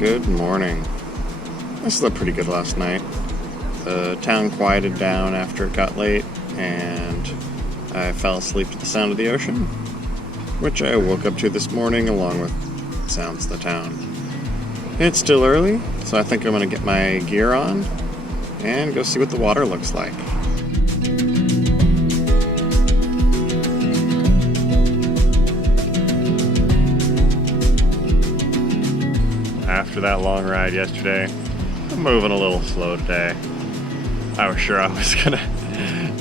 Good morning. I slept pretty good last night. The town quieted down after it got late, and I fell asleep to the sound of the ocean, which I woke up to this morning along with sounds of the town. It's still early, so I think I'm going to get my gear on and go see what the water looks like. After that long ride yesterday, I'm moving a little slow today. I was sure I was gonna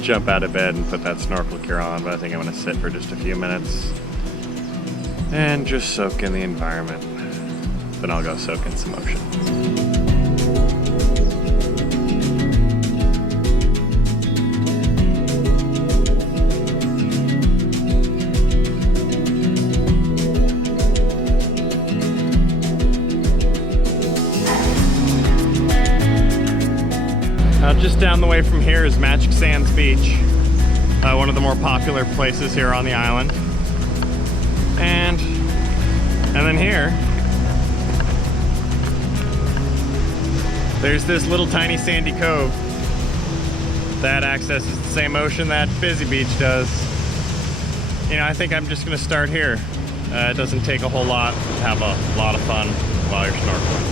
jump out of bed and put that snorkel gear on, but I think I'm gonna sit for just a few minutes and just soak in the environment. Then I'll go soak in some ocean. Just down the way from here is Magic Sands Beach, one of the more popular places here on the island. And then here, there's this little tiny sandy cove that accesses the same ocean that Busy Beach does. You know, I think I'm just gonna start here. It doesn't take a whole lot to have a lot of fun while you're snorkeling.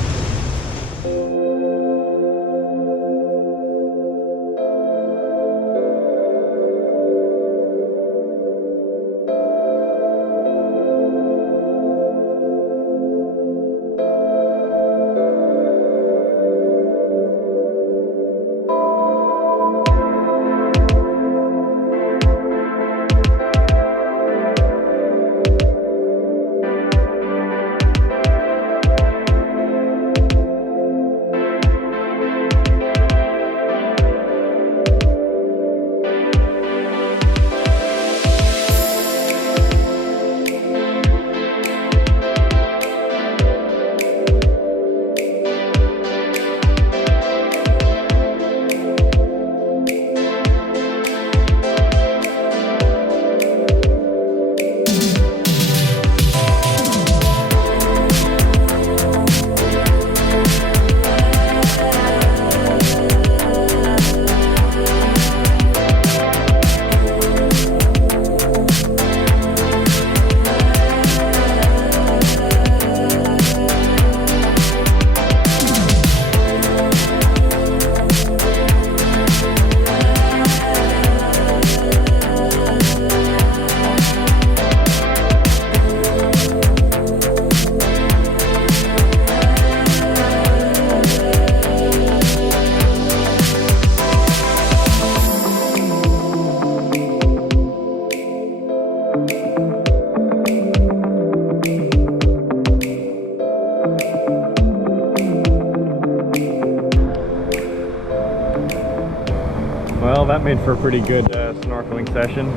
Well, that made for a pretty good snorkeling session.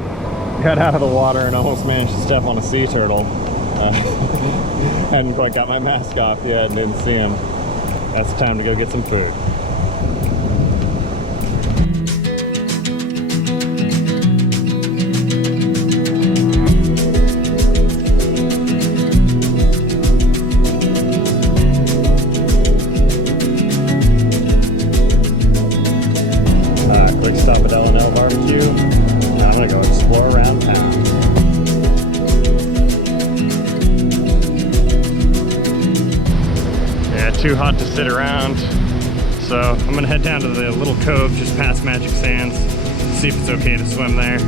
Got out of the water and almost managed to step on a sea turtle. Hadn't quite got my mask off yet and didn't see him. That's time to go get some food. Quick stop at L&L Barbecue. I'm gonna go explore around town. Yeah, too hot to sit around. So I'm gonna head down to the little cove just past Magic Sands, see if it's okay to swim there.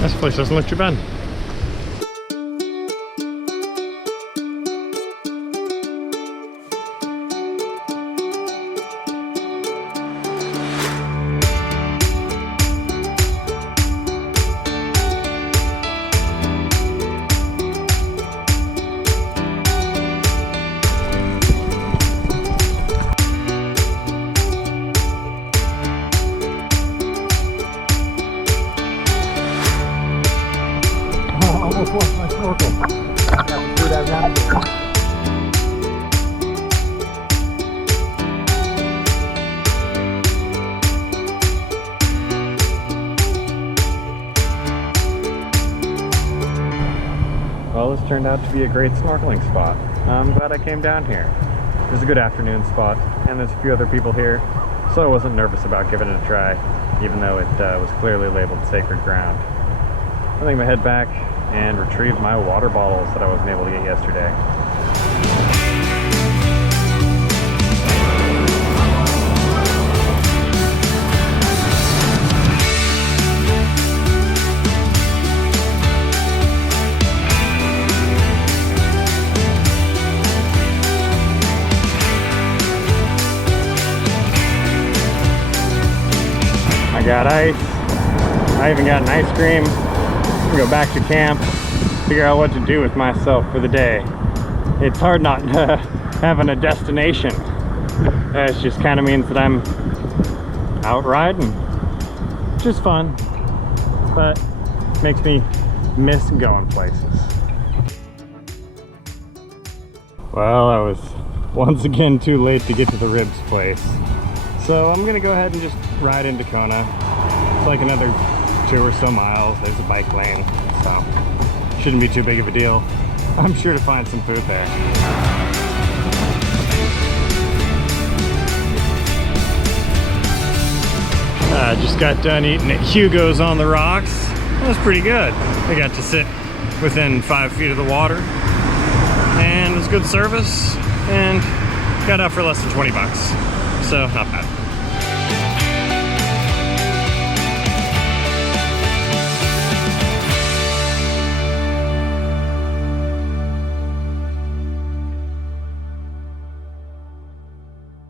This place doesn't look too bad. almost lost my snorkel. I have to do that round again. Well, this turned out to be a great snorkeling spot. I'm glad I came down here. It's a good afternoon spot, and there's a few other people here, so I wasn't nervous about giving it a try, even though it was clearly labeled sacred ground. I think I'm gonna head back and retrieve my water bottles that I wasn't able to get yesterday. I got ice. I even got an ice cream. I'm gonna go back to camp, figure out what to do with myself for the day. It's hard not having a destination. It just kind of means that I'm out riding, which is fun, but makes me miss going places. Well, I was once again too late to get to the ribs place. So I'm gonna go ahead and just ride into Kona. It's like another 2 or so miles. There's a bike lane, so shouldn't be too big of a deal. I'm sure to find some food there. I just got done eating at Hugo's on the Rocks. That was pretty good. I got to sit within 5 feet of the water, and it was good service, and got out for less than 20 bucks. So not bad.